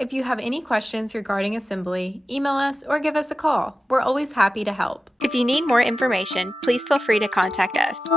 If you have any questions regarding assembly, email us or give us a call. We're always happy to help. If you need more information, please feel free to contact us.